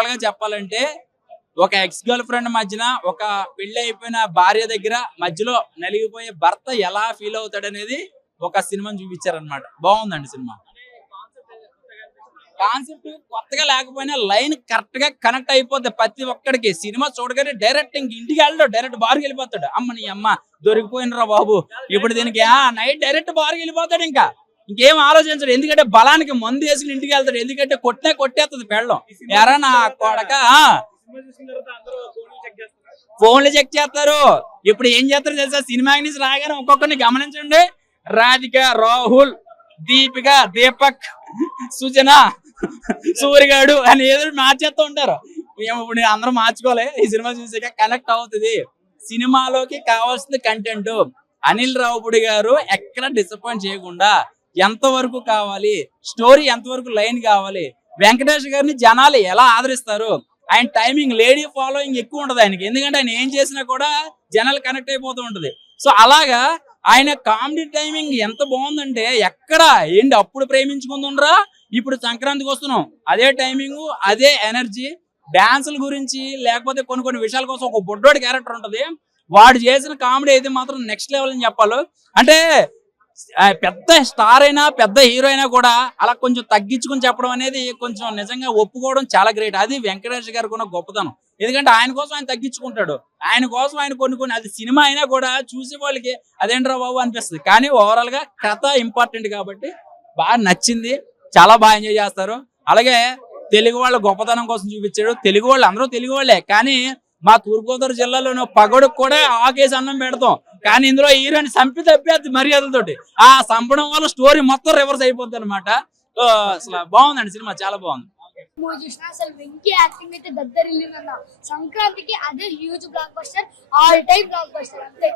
చెప్పాలంటే ఒక ex girl friend మధ్యన ఒక పెళ్లి అయిపోయిన భార్య దగ్గర మధ్యలో నలిగిపోయే భర్త ఎలా ఫీల్ అవుతాడు అనేది ఒక సినిమాని చూపించారనమాట. బాగుందండి సినిమా. కాన్సెప్ట్ కొత్తగా లేకపోయినా లైన్ కరెక్ట్ గా కనెక్ట్ అయిపోద్ది ప్రతి ఒక్కడికి. సినిమా చూడగానే డైరెక్ట్ ఇంటికి వెళ్ళడు, డైరెక్ట్ బార్కి వెళ్ళిపోతాడు. అమ్మ నీ అమ్మ దొరికిపోయినరా బాబు, ఇప్పుడు దీనికి నైట్ డైరెక్ట్ బార్కి వెళ్ళిపోతాడు. ఇంకా ఇంకేం ఆలోచించడు, ఎందుకంటే బలానికి మందు వేసుకుని ఇంటికి వెళ్తాడు. ఎందుకంటే కొట్టేస్తుంది పెళ్ళం. ఎరా నా కొడక ఫోన్లు చెక్ చేస్తారు. ఇప్పుడు ఏం చేస్తారు తెలుసా, సినిమా నుంచి రాగానే ఒక్కొక్కరిని గమనించండి. రాధిక, రాహుల్, దీపిక, దీపక్, సుజన, సూర్యగాడు అని ఏదో మార్చేస్తూ ఉంటారు. ఇప్పుడు అందరూ మార్చుకోలే, ఈ సినిమా చూసాక కనెక్ట్ అవుతుంది. సినిమాలోకి కావాల్సిన కంటెంట్ అనిల్ రావుపూడి గారు ఎక్కడ డిసప్పాయింట్ చేయకుండా ఎంతవరకు కావాలి, స్టోరీ ఎంతవరకు లైన్ కావాలి, వెంకటేష్ గారిని జనాలు ఎలా ఆదరిస్తారు, ఆయన టైమింగ్ లేడీ ఫాలోయింగ్ ఎక్కువ ఉండదు ఆయనకి. ఎందుకంటే ఆయన ఏం చేసినా కూడా జనాలు కనెక్ట్ అయిపోతూ ఉంటది. సో అలాగా ఆయన కామెడీ టైమింగ్ ఎంత బాగుందంటే, ఎక్కడ ఏంటి అప్పుడు ప్రేమించుకుంటుండ్రా ఇప్పుడు సంక్రాంతికి వస్తున్నాం, అదే టైమింగ్, అదే ఎనర్జీ. డాన్సుల గురించి లేకపోతే కొన్ని విషయాల కోసం ఒక బొడ్డోడి క్యారెక్టర్ ఉంటది, వాడు చేసిన కామెడీ అయితే మాత్రం నెక్స్ట్ లెవెల్ అని చెప్పాలి. అంటే పెద్ద స్టార్ అయినా పెద్ద హీరో అయినా కూడా అలా కొంచెం తగ్గించుకుని చెప్పడం అనేది కొంచెం నిజంగా ఒప్పుకోవడం చాలా గ్రేట్. అది వెంకటేష్ గారికి ఉన్న గొప్పతనం. ఎందుకంటే ఆయన కోసం ఆయన తగ్గించుకుంటాడు, ఆయన కోసం ఆయన కొన్ని అది సినిమా అయినా కూడా చూసే వాళ్ళకి అదేంట్రా బాబు అనిపిస్తుంది. కానీ ఓవరాల్ గా కథ ఇంపార్టెంట్ కాబట్టి బాగా నచ్చింది, చాలా బాగా ఎంజాయ్ చేస్తారు. అలాగే తెలుగు వాళ్ళ గొప్పతనం కోసం చూపించాడు. తెలుగు వాళ్ళు అందరూ తెలుగు వాళ్ళే, కానీ మా తూర్పుగోదావరి జిల్లాలో పగడుకు కూడా ఆకేసి అన్నం పెడతాం. కానీ ఇందులో హీరోని చంపి తప్పేది మర్యాదలతోటి. ఆ చంపడం వల్ల స్టోరీ మొత్తం రివర్స్ అయిపోద్ది అనమాట. అసలు బాగుందండి సినిమా, చాలా బాగుంది. అసలు వెంకీ యాక్టింగ్ అయితే దద్దరిల్లిందన్న. సంక్రాంతికి అదే huge block buster, all time block buster. అంతే,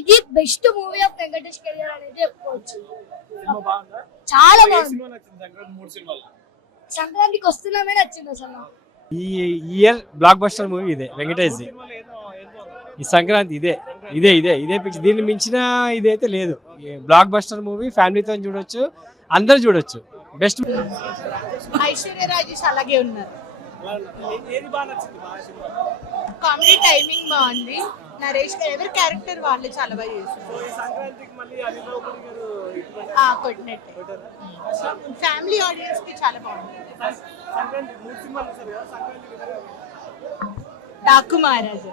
ఇది best movie of Venkatesh career అనేది చెప్పుకోవచ్చు. చాలా బాగుంది. సంక్రాంతికి వస్తున్నామే నచ్చింది అసలు. ఈ ఇయర్ బ్లాక్ బస్టర్ మూవీ ఇదే వెంకటేష్. ఈ సంక్రాంతి ఇదే పిక్చర్. దీన్ని మించిన ఇదైతే లేదు. బ్లాక్ బస్టర్ మూవీ ఫ్యామిలీతో చూడొచ్చు, అందరు చూడొచ్చు. బెస్ట్. ఐశ్వర్య రాజేష్ అలాగే ఉన్నారు. కామెడీ టైమింగ్ బాగుంది. నరేష్ గారు ఎవరి క్యారెక్టర్ వాళ్ళు చాలా బాగా చేస్తారు. కొట్టినట్టే ఫ్యామిలీ ఆడియన్స్ కి చాలా బాగుంది. డాకు మహారాజ్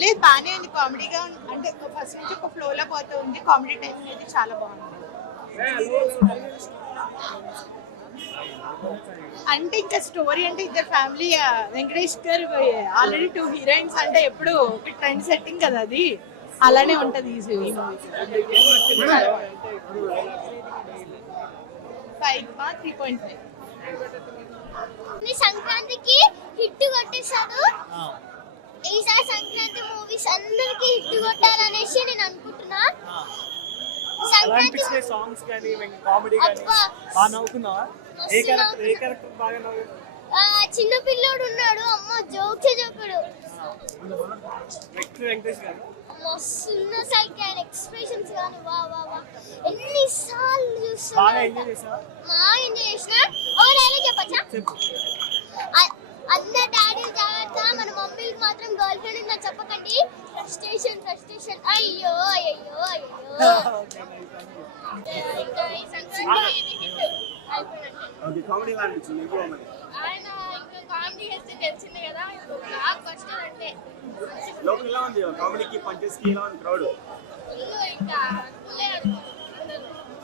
లేదు, బానే ఉంది. కామెడీగా అంటే ఫస్ట్ నుంచి ఒక ఫ్లో లో పోతూ ఉంది. కామెడీ టైమింగ్ అయితే చాలా బాగుంది. అంటే ఇంకా స్టోరీ అంటే ఇద్దరు ఫ్యామిలీ, వెంకటేష్ గారు ఆల్రెడీ 2 హీరోయిన్స్ అంటే ఎప్పుడు ఒక ట్రెండ్ సెట్టింగ్ కదా, అది అలానే ఉంటది ఈ మూవీ. 3.5. సంక్రాంతికి హిట్ కొట్టేశాడు. ఈసారి సంక్రాంతి మూవీస్ అందరికి హిట్ కొట్టాలనేసి నేను అనుకుంటున్నా. సంక్రాంతి సాంగ్స్ గాని కామెడీ గాని బాగా నవ్వుకున్నావా? ఏ క్యారెక్టర్ బాగా నవ్వు? చిన్న పిల్లోడు ఉన్నాడు, అమ్మ జోక్స్ చెప్పాడు. వెంకటేష్ గారు మస్తున్న సైకి ఆయన ఎక్స్ప్రెషన్స్ గాని వా వా వా ఎన్నిసార్లు చూస్తున్నా. బాగా ఎంజాయ్ చేసావా? బాగా ఎంజాయ్ చేసినా. ఓ డైలాగ్ చెప్పచ్చా? అన్న డాడీ జాగ్రత్త, మన మమ్మీకి మాత్రం గర్ల్ ఫ్రెండ్ ఉందని చెప్పకండి. ఫ్రస్ట్రేషన్ అయ్యో అయ్యో అయ్యో. ఇంకా ఈ సంక్రాంతి ఆయన ఇంకా కామెడీ చేస్తే తెలిసిందే కదా, నాకు కష్టం అంటే ఇంకా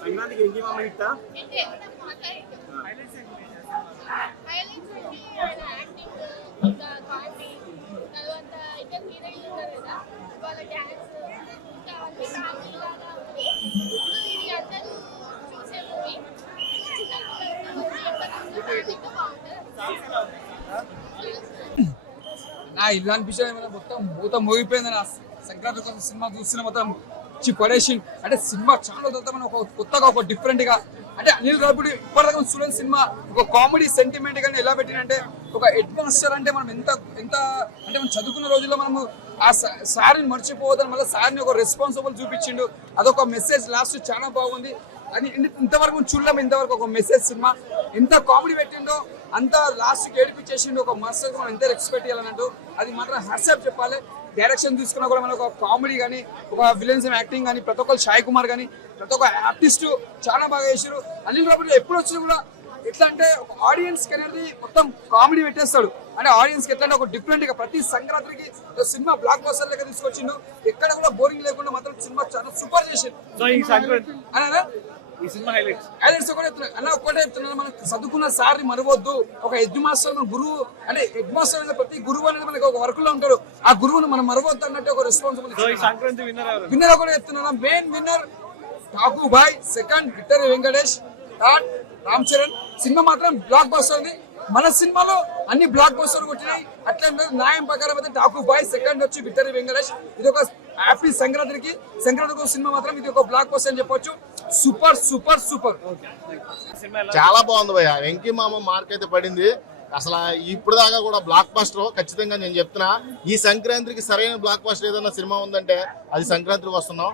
సంక్రాంతికి ఇంటి మామ హిట్టా? హైలైట్స్ అంటే ఆయన యాక్టింగ్, ఇంకా కామెడీ, తర్వాత ఇద్దరు హీరోయిన్లు ఉన్నారు కదా, వాళ్ళ డ్యాన్స్, ఇంకా అన్ని ఫ్యామిలీ లాగా ఉంది. ఇది అందరూ చూసే మూవీ. నా ఇల్లు అనిపించడం మొత్తం మోగిపోయింది. నా సంక్రాంతి కోసం సినిమా చూస్తున్న మొత్తం పడేసి, అంటే సినిమా చాలా మనం ఒక కొత్తగా ఒక డిఫరెంట్ గా, అంటే అనిల్ రావుపూడి ఇప్పటిదాకా స్టూడెంట్ సినిమా ఒక కామెడీ సెంటిమెంట్ గానీ ఎలా పెట్టినంటే, ఒక అడ్మాన్స్టర్ అంటే మనం ఎంత అంటే మనం చదువుకున్న రోజుల్లో మనము ఆ సార్ని మర్చిపోవద్దని మళ్ళీ సార్ని ఒక రెస్పాన్సిబుల్ చూపించిండు. అదొక మెసేజ్ లాస్ట్ చాలా బాగుంది. అది ఇంతవరకు చూడలేము. ఇంతవరకు ఒక మెసేజ్ సినిమా ఎంత కామెడీ పెట్టిండో అంత లాస్ట్ ఏడిపించేసిండు. ఒక మస్తు మనం ఎంత ఎక్స్పెక్ట్ చేయాలన్నట్టు అది మాత్రం హ్యాట్సాప్ చెప్పాలి. డైరెక్షన్ తీసుకున్నా కూడా మనకు ఒక కామెడీ కానీ ఒక విలన్స్ యాక్టింగ్ కానీ ప్రతి ఒక్కరు సాయి కుమార్ కానీ ప్రతి ఒక్క ఆర్టిస్ట్ చాలా బాగా చేశారు. అనిల్ రావిపూడి ఎప్పుడు వచ్చినా కూడా ఎట్లా అంటే ఒక ఆడియన్స్ కి అనేది మొత్తం కామెడీ పెట్టేస్తాడు. అంటే ఆడియన్స్ కి ఎట్లా అంటే ఒక డిఫరెంట్ గా ప్రతి సంక్రాంతికి సినిమా బ్లాక్ బస్టర్ లెక్క తీసుకొచ్చిండు. ఎక్కడ కూడా బోరింగ్ లేకుండా మాత్రం సినిమా చాలా సూపర్ చేసిండు. సో ఈ సంక్రాంతి అన్నా ఈ సినిమా హైలైట్స్ ఒకటే చెప్తున్నాను అన్న, ఒక్కటే చెప్తున్నాను, మనం చదువుకున్న సార్ని మరవద్దు. ఒక హెడ్ మాస్టర్ గురువు అంటే హెడ్ మాస్టర్ అనేది ప్రతి గురువు అనేది మనకి ఒక వర్క్ లో ఉంటాడు. ఆ గురువును మనం మరవద్దు అన్నట్టు ఒక సో ఈ రెస్పాన్సిబిలిటీ. సంక్రాంతి విన్నర్ విన్నర్ కూడా చెప్తున్నాను. మెయిన్ విన్నర్ ఠాకూ బాయ్, second victory Venkatesh, third Ram Charan. Cinema మాత్రం బ్లాక్ బస్టర్ ఉంది. మన సినిమాలో అన్ని బ్లాక్ బస్టర్ కొట్టినాయి. అట్లా న్యాయం ప్రకారం అయితే ఠాకూ బాయ్, సెకండ్ వచ్చి విక్టరీ వెంకటేష్. ఇది ఒక హ్యాపీ సంక్రాంతికి సినిమా మాత్రం ఇది ఒక బ్లాక్ బస్టర్ అని చెప్పొచ్చు. Super super super. చాలా బాగుంది భయ్య. వెంకీ మామ మార్క్ అయితే పడింది. అసలు ఇప్పుడు దాకా కూడా బ్లాక్ బస్టర్ ఖచ్చితంగా నేను చెప్తున్నా. ఈ సంక్రాంతికి సరైన బ్లాక్ బస్టర్ ఏదైనా సినిమా ఉందంటే అది సంక్రాంతికి వస్తున్నాం.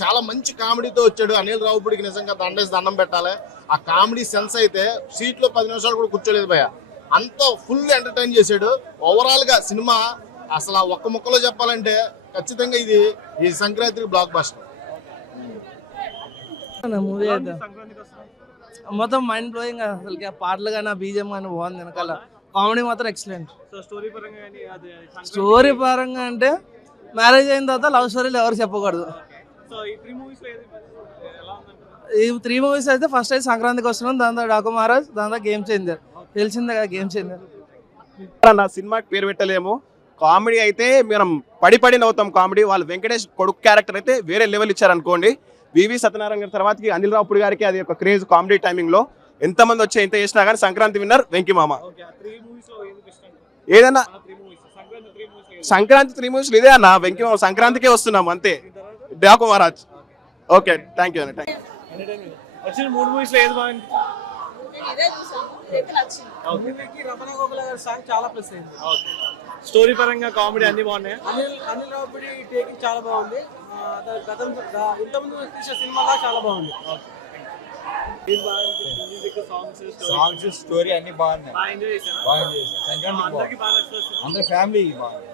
చాలా మంచి కామెడీతో వచ్చాడు. అనిల్ రావిపూడికి నిజంగా దండేసి దండం పెట్టాలి. ఆ కామెడీ సెన్స్ అయితే సీట్ లో 10 నిమిషాలు కూడా కూర్చోలేదు భయ్య. అంత ఫుల్ ఎంటర్టైన్ చేశాడు. ఓవరాల్ గా సినిమా అసలు ఒక్క ముక్కలో చెప్పాలంటే ఖచ్చితంగా ఇది ఈ సంక్రాంతికి బ్లాక్ బస్టర్. మూవీ అయితే మొత్తం మైండ్ బ్లోయింగ్. అసలు పాటలు కానీ బీజం కానీ బాగుంది. వెనకాల కామెడీ మాత్రం ఎక్సలెంట్. సో స్టోరీ పరంగా కానీ అది స్టోరీ పరంగా అంటే మ్యారేజ్ అయిన తర్వాత లవ్ స్టోరీలు ఎవరు చెప్పకూడదు. సో ఈ 3 మూవీస్ లో ఎలా ఉందంటారు? ఈ 3 మూవీస్ అయితే ఫస్ట్ అయితే సంక్రాంతికి వస్తున్నాం, దాంతో డాకు మహారాజ్, దాంతో గేమ్ చేంజర్. తెలిసిందే కదా గేమ్ చేంజర్. నా సినిమాకి పేరు పెట్టలేము. కామెడీ అయితే మనం పడి నవ్వుతాం. కామెడీ వాళ్ళు వెంకటేష్ కొడుకు క్యారెక్టర్ అయితే వేరే లెవెల్ ఇచ్చారనుకోండి. వివి సత్యనారాయణ గారి తర్వాతకి అనిల్ రావిపూడి గారికి అది ఒక క్రేజ్. కామెడీ టైమింగ్ లో ఎంతమంది వచ్చి ఎంత చేసినా కానీ సంక్రాంతి విన్నర్ వెంకీ మామ. ఏదన్నా సంక్రాంతి 3 మూవీస్ ఇదే అన్న. వెంకీ మామ సంక్రాంతికే వస్తున్నాం అంతే. Daaku Maharaj. Okay thank you అన్న. వచ్చిన 3 మూవీస్ లో ఏది బాగుంది? చాలా ప్లస్ అయింది. స్టోరీ పరంగా కామెడీ అన్ని బాగున్నాయి. అనిల్ రావిపూడి టేకింగ్ చాలా బాగుంది. గతం ఇంతకుముందు తీసిన సినిమాలా చాలా బాగుంది. సాంగ్స్ స్టోరీ అన్ని బాగున్నాయి. బాగా ఎంజాయ్ చేశాను. బాగా ఎంజాయ్ చేశాను. సంక్రాంతి అందరికి బాగా నచ్చుతుంది. అందరూ ఫ్యామిలీ ఉండండి.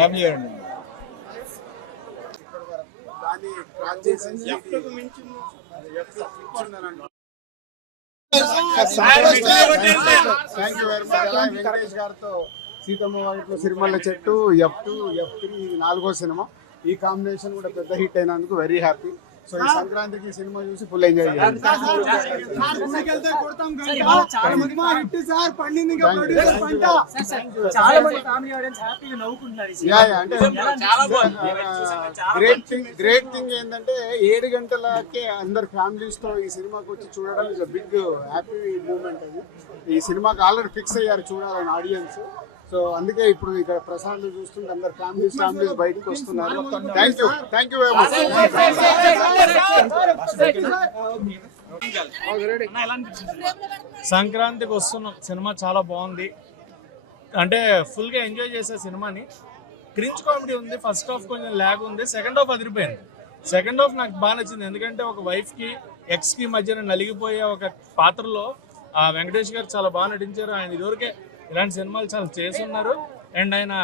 Thank you very much. Venkatesh గారితో సీతమ్మ వాకిట్లో సిరిమల్ల చెట్టు F2 F3 4వ సినిమా. ఈ కాంబినేషన్ కూడా పెద్ద హిట్ అయినందుకు వెరీ హ్యాపీ. సో ఈ సంక్రాంతికి సినిమా చూసి ఫుల్ ఎంజాయ్ చేయండి. గ్రేట్ థింగ్ ఏంటంటే 7 గంటలకే అందరు ఫ్యామిలీస్ తో ఈ సినిమాకి వచ్చి చూడడం ఇస్ బిగ్ హ్యాపీ మూమెంట్. అది ఈ సినిమాకి ఆల్రెడీ ఫిక్స్ అయ్యారు చూడాలని ఆడియన్స్. సో అందుకే ఇప్పుడు ఇక్కడ ప్రసాద్ చూస్తుంటే అందరు ఫ్యామిలీస్ బయటకు వస్తున్నారు. Thank you very much. సంక్రాంతికి వస్తున్నాం. సినిమా చాలా బాగుంది. అంటే ఫుల్ గా ఎంజాయ్ చేసే సినిమాని. క్రింజ్ కామెడీ ఉంది. ఫస్ట్ హాఫ్ కొంచెం ల్యాగ్ ఉంది. సెకండ్ హాఫ్ అదిరిపోయింది. సెకండ్ హాఫ్ నాకు బాగా నచ్చింది. ఎందుకంటే ఒక వైఫ్ కి ఎక్స్ కి మధ్యన నలిగిపోయే ఒక పాత్రలో వెంకటేష్ గారు చాలా బాగా నటించారు. ఆయన ఇదివరకే ఇలాంటి సినిమాలు చాలా చేస్తున్నారు. అండ్ ఆయన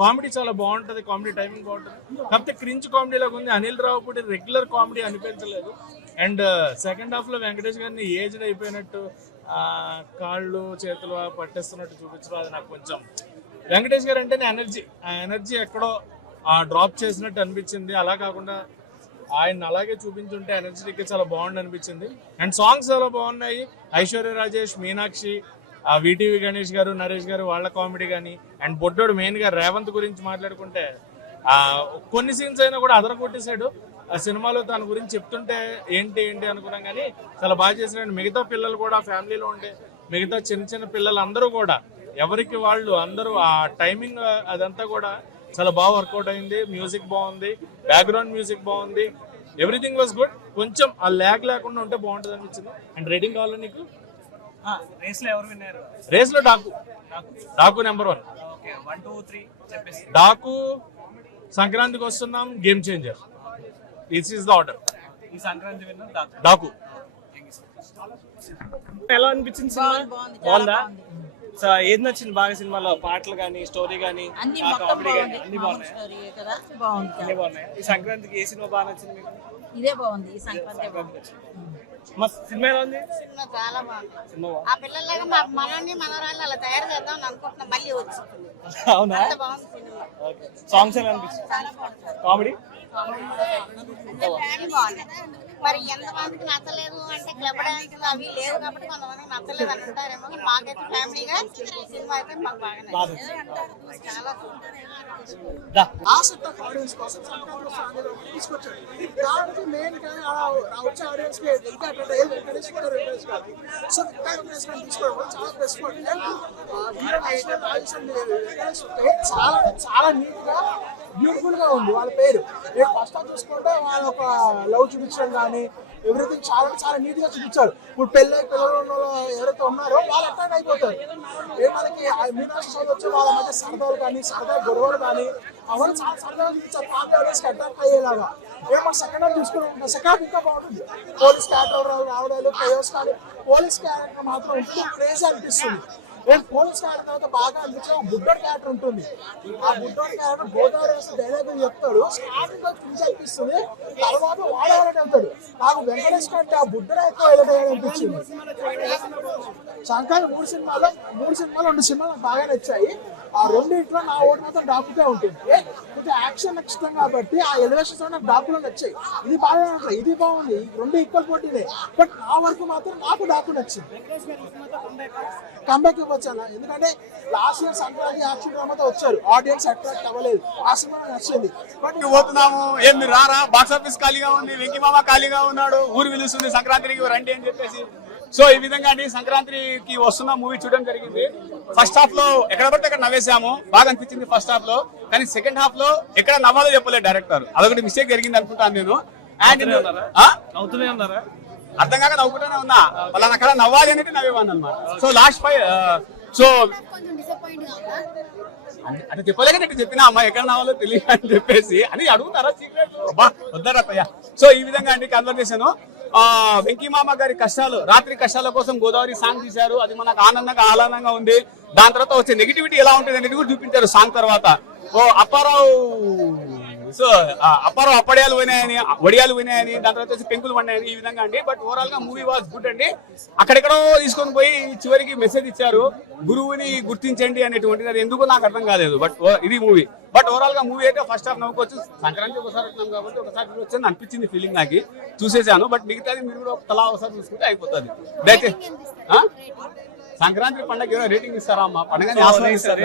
కామెడీ చాలా బాగుంటుంది. కామెడీ టైమింగ్ బాగుంటుంది. కాకపోతే క్రింజ్ కామెడీ లాగా ఉంది. అనిల్ రావిపూడి రెగ్యులర్ కామెడీ అనిపించలేదు. అండ్ సెకండ్ హాఫ్ లో వెంకటేష్ గారిని ఏజ్డ్ అయిపోయినట్టు కాళ్ళు చేతులు పట్టేస్తున్నట్టు చూపించడం అది నాకు కొంచెం. వెంకటేష్ గారు అంటేనే ఎనర్జీ. ఆ ఎనర్జీ ఎక్కడో డ్రాప్ చేసినట్టు అనిపించింది. అలా కాకుండా ఆయన అలాగే చూపించుంటే ఎనర్జెటిక్ చాలా బాగుంది అనిపించింది. అండ్ సాంగ్స్ చాలా బాగున్నాయి. ఐశ్వర్య రాజేష్, మీనాక్షి, విటివి గణేష్ గారు, నరేష్ గారు వాళ్ళ కామెడీ కానీ. అండ్ బొడ్డోడు మెయిన్ గా రేవంత్ గురించి మాట్లాడుకుంటే కొన్ని సీన్స్ అయినా కూడా అదర కొట్టేశాడు. ఆ సినిమాలో తన గురించి చెప్తుంటే ఏంటి అనుకున్నాం కానీ చాలా బాగా చేశాడు. మిగతా పిల్లలు కూడా ఫ్యామిలీలో ఉండే మిగతా చిన్న పిల్లలందరూ కూడా ఎవరికి వాళ్ళు అందరూ ఆ టైమింగ్ అదంతా కూడా చాలా బాగా వర్కౌట్ అయింది. మ్యూజిక్ బాగుంది, బ్యాక్గ్రౌండ్ మ్యూజిక్ బాగుంది, ఎవ్రీథింగ్ వాజ్ గుడ్. కొంచెం ఆ ల్యాగ్ లేకుండా ఉంటే బాగుంటుంది అనిపించింది. అండ్ రేటింగ్ కావాలా నీకు? రేస్ లో ఎవరు విన్నారు? రేస్ లో డాకు నెంబర్ 1. ఓకే 1 2 3 చెప్పేసి. డాకు, సంక్రాంతికి వస్తున్నాం, game changer. This is the order. ఈ సంక్రాంతి విన్నర్ డాకు. ఎలా అనిపించింది సినిమా? బాగుందా? సో ఏది నచ్చింది బాగా సినిమాలో? పాటలు కానీ, స్టోరీ కానీ, అన్ని కామెడీ కానీ అన్ని బాగున్నాయి. కదా బాగుంది. అన్ని బాగున్నాయి. ఈ సంక్రాంతికి ఏ సినిమా బాగా నచ్చింది మీకు? ఇదే బాగుంది. ఈ సంక్రాంతి మా సినిమా ఎలా ఉంది? సినిమా చాలా బాగుంది. సినిమా ఆ పిల్లల్లాగా మా మనల్ని మనరాళ్ళు అలా తయారు చేద్దాం అని అనుకుంటున్నాం. మళ్ళీ వచ్చి అవునా? అంత బాగుంది సినిమా. ఓకే. సాంగ్స్ ఎలా అనిపించింది? చాలా బాగుంది. కామెడీ అంటే ఫ్యాన్ బాగుంది. మరి ఎంతమందికి నచ్చలేదు అంటే క్లబ్ డాన్స్ అవి లేవు కాబట్టి కొంతమందికి నచ్చలేదు అని అంటారేమో. మాకైతే ఫ్యామిలీగా సినిమా అయితే మాకు బాగా నచ్చింది. చాలా ఆడియన్స్ కోసం సంక్రాంతి తీసుకొచ్చాడు. దానికి మెయిన్ వచ్చే ఆడియన్స్ కి ఇంకా సో తీసుకోవడం చాలా బెస్ట్. చాలా చాలా నీట్ గా బ్యూటిఫుల్ గా ఉంది. వాళ్ళ పేరు ఫస్ట్ చూసుకుంటే వాళ్ళ ఒక లవ్ చూపించడం కానీ ఎవ్రీథింగ్ చాలా చాలా నీట్ గా చూపించారు. ఇప్పుడు పిల్లలు ఎవరైతే ఉన్నారో వాళ్ళు అట్రాక్ట్ అయిపోతారు. మనకి మీనాక్షి చౌదరి వచ్చి వాళ్ళ మధ్య సరదాలు కానీ సరదా గొడవలు కానీ అవన్నీ చాలా సరదాగా చూపించారు. కాంపిటేటర్స్ అట్రాక్ట్ అయ్యేలాగా. మన సెకండ్ హాఫ్ చూసుకుంటే సెకండ్ హాఫ్ ఇంకా బాగుంటుంది. పోలీస్ క్యారెక్టర్ రావడాలు ప్రయోస్ కానీ పోలీస్ క్యారెక్టర్ మాత్రం ఇంకా క్రేజ్ అనిపిస్తుంది. పోలీస్ క్యారెక్టర్ తర్వాత బాగా అనిపించిన బుడ్డోడి క్యారెక్టర్ ఉంటుంది. ఆ బుడ్డోడి క్యారెక్టర్ గోదావరి వేస్తే డైలాగ్ చెప్తాడు. స్టార్టింగ్ లో చూసి అనిపిస్తుంది, తర్వాత వాడేవాళ్ళని వెళ్తాడు. నాకు వెంకటేష్ కంటే ఆ బుడ్డడే ఎక్కువ వెళ్ళడం అనిపించింది. సంక్రాంతి మూడు సినిమాలు 2 సినిమాలు నాకు బాగా నచ్చాయి. ఆ రెండింటిలో నా ఓటు మాత్రం డాకుగా ఉంటుంది. కొంచెం యాక్షన్ నాకు ఇష్టం కాబట్టి ఆ ఎలివేషన్స్ నాకు డాకులో నచ్చాయి. ఇది బాగా ఇది బాగుంది. రెండు ఈక్వల్ పోటీనే. బట్ నా వరకు మాత్రం నాకు డాకు నచ్చింది. కంబ్యాక్ ఇవ్వచ్చు అన్న. ఎందుకంటే లాస్ట్ ఇయర్ సంక్రాంతి యాక్షన్ డ్రామాతో వచ్చారు. ఆడియన్స్ అట్రాక్ట్ అవ్వలేదు. ఆ సినిమా నచ్చింది. బట్ పోతున్నాము ఏమి రారా, బాక్స్ ఆఫీస్ ఖాళీగా ఉంది, వెంకీ మామ ఖాళీగా ఉన్నాడు, ఊరు పిలుస్తుంది సంక్రాంతికి రండి అని చెప్పేసి. సో ఈ విధంగా అండి సంక్రాంతికి వస్తున్న మూవీ చూడడం జరిగింది. ఫస్ట్ హాఫ్ లో ఎక్కడ పడితే అక్కడ నవ్వేసాము, బాగా అనిపించింది ఫస్ట్ హాఫ్ లో. కానీ సెకండ్ హాఫ్ లో ఎక్కడ నవ్వాలో చెప్పలేదు డైరెక్టర్. అదొకటి మిస్టేక్ జరిగింది అనుకుంటాను నేను. అండ్ అవుతూనే ఉన్నారా? అర్థం కాక నవ్వుకుంటూనే ఉన్నా. వాళ్ళని అక్కడ నవ్వాలి అనేది నవ్వేవాను అనమాట. సో లాస్ట్ సో అంటే చెప్పలేక చెప్పినా అమ్మ ఎక్కడ నవ్వాలో తెలియదు అని చెప్పేసి అని అడుగుతారా సీక్రెట్ వద్దరయ్యా. సో ఈ విధంగా అండి కన్వర్సేషన్. వెంకీ మామ గారి కష్టాలు, రాత్రి కష్టాల కోసం గోదావరి సాంగ్ తీశారు. అది మనకు ఆనందంగా ఉంది. దాని తర్వాత వచ్చే నెగిటివిటీ ఎలా ఉంటుంది అనేది కూడా చూపించారు సాంగ్ తర్వాత. అప్పారావు అప్పడియాలు పోయినాయని, వడియాలు పోయినాయని, దాని తర్వాత వచ్చి పెంకులు పడినాయని, ఈ విధంగా అండి. బట్ ఓవరాల్ గా మూవీ వాజ్ గుడ్ అండి. అక్కడెక్కడో తీసుకొని పోయి చివరికి మెసేజ్ ఇచ్చారు, గురువుని గుర్తించండి అనేటువంటిది. అది ఎందుకో నాకు అర్థం కాలేదు. బట్ ఇది మూవీ. బట్ ఓవరాల్ గా మూవీ అయితే ఫస్ట్ హాఫ్ నవ్వుకోవచ్చు. సంక్రాంతి ఒకసారి వచ్చినాం కాబట్టి ఒకసారి వచ్చింది అనిపించింది ఫీలింగ్ నాకు. చూసేసాను. బట్ మిగతాది మీరు కూడా తలా ఒకసారి చూసుకుంటే అయిపోతుంది. దయచేసి సంక్రాంతి పండుగ రేటింగ్ ఇస్తారా అమ్మా? పండుగని ఆస్వాదిస్తారు.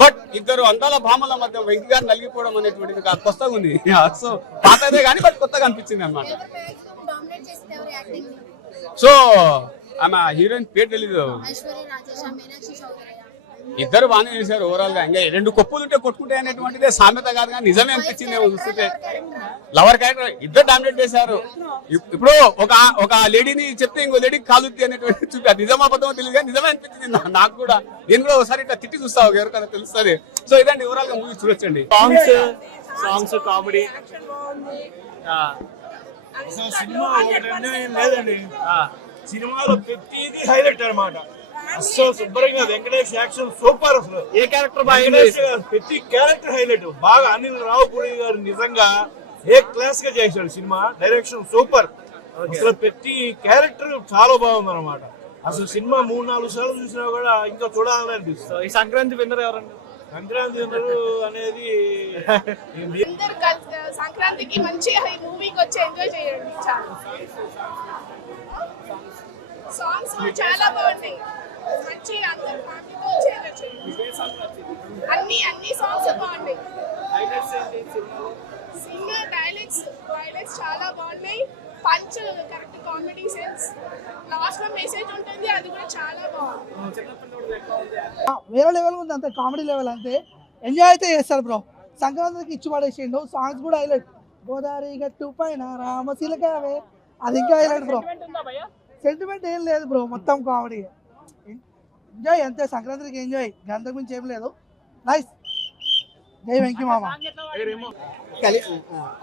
బట్ ఇద్దరు అందాల భామల మధ్య వెంకీ గారు నలిగిపోవడం అనేటువంటిది కొత్తగా ఉంది. సో పాతదే కానీ బట్ కొత్తగా అనిపించింది అనమాట. సో ఆమె హీరోయిన్ పేరు తెలీదు. ఇద్దరు బాగానే చేశారు ఓవరాల్ గా. ఇంకా 2 కొప్పులు ఉంటే కొట్టుకుంటే అనేటువంటిదే సామెత కాదు కానీ నిజమే అనిపించింది చూస్తుంటే. లవర్ క్యారెక్టర్ ఇద్దరు డామినేట్ చేశారు. ఇప్పుడు ఒక లేడీని చెప్తే ఇంకో లేడీకి కాలుద్ది అనేటువంటి చూపి అది నిజమా అబద్ధమో తెలియదు కానీ నిజమే అనిపించింది నాకు కూడా. నేను కూడా ఒకసారి ఇట్లా తిట్టి చూస్తావు ఎవరికైనా తెలుస్తుంది. సో ఇదండి ఓవరాల్ గా మూవీ చూడొచ్చండి. సాంగ్స్ కామెడీ సినిమా లేదండి. సినిమాలో ప్రతిదీ హైలైట్ అన్నమాట. అసలు శుభ్రంగా వెంకటేష్ యాక్షన్ సూపర్. అసలు ఏ క్యారెక్టర్ ప్రతి క్యారెక్టర్ హైలైట్. బాగా అనిల్ రావుపూడి గారు నిజంగా ఏ క్లాస్ గా చేశాడు సినిమా. Direction super. అసలు ప్రతి క్యారెక్టర్ చాలా బాగుంది అనమాట. అసలు సినిమా 3-4 సార్లు చూసినా కూడా ఇంకా చూడాలని అనిపిస్తుంది. ఈ సంక్రాంతి విన్నర్ ఎవరండి? సంక్రాంతి విన్నర్ అనేది సంక్రాంతికి మంచి మూవీకి వచ్చి ఎంజాయ్ చేయండి. సాంగ్స్ చాలా బాగున్నాయి. మంచి అందరు ఫ్యామిలీతో అన్ని సాంగ్స్ బాగున్నాయి. సింగర్ డైలాగ్స్ చాలా బాగున్నాయి. Punch correct comedy sense, last లో మెసేజ్ ఉంటుంది, అది కూడా చాలా బాగుంది. వేరే లెవెల్ ఉంది. అంతే కామెడీ లెవెల్. అంతే ఎంజాయ్ అయితే చేస్తారు బ్రో. సంక్రాంతికి ఇచ్చి పడేసిండు. సాంగ్స్ కూడా హైలైట్. గోదావరి గట్టు పైన రామశిలకావే, అది ఇంకా హైలైట్ బ్రో. సెంటిమెంట్ ఏం లేదు బ్రో, మొత్తం కామెడీ. ఎంజాయ్ అంతే. సంక్రాంతికి ఎంజాయ్, గంట గురించి ఏం లేదు. నైస్. జై వెంకీ మామ.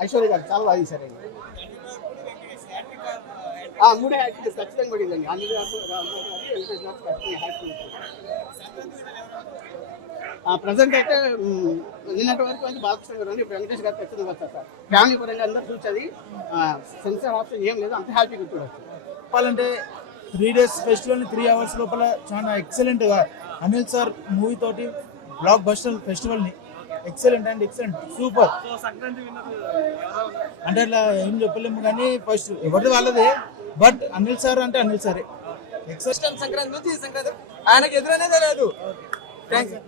ఐశ్వర్య గారు చాలా బాగా తీశారు. మూడే హ్యాపీ ఖచ్చితంగా పడిందండి. అనిల్ ప్రజెంట్ అయితే నిన్నటి వరకు అయితే బాలకృష్ణ గారు ఇప్పుడు వెంకటేష్ గారు ఖచ్చితంగా వస్తారు సార్. ఫ్యామిలీ పరంగా అందరూ చూసేది సెన్సార్ ఆప్షన్ ఏం లేదు, అంత హ్యాపీగా చూడవచ్చు. చెప్పాలంటే 3 days ఫెస్టివల్ని 3 hours లోపల చాలా ఎక్సలెంట్గా అనిల్ సార్ మూవీ తోటి బ్లాక్ బస్టర్ ఫెస్టివల్ని ఎక్సలెంట్ అండ్ ఎక్సలెంట్ సూపర్. అంటే అట్లా ఏం చెప్పలేము కానీ ఫస్ట్ ఎవరిది వాళ్ళదే, బట్ అనిల్ సార్ అంటే అనిల్ సారే ఎక్సలెంట్. సంక్రాంతి నుంచి ఈ సంక్రాంతి ఆయనకు ఎదురనేదే లేదు. థ్యాంక్స్.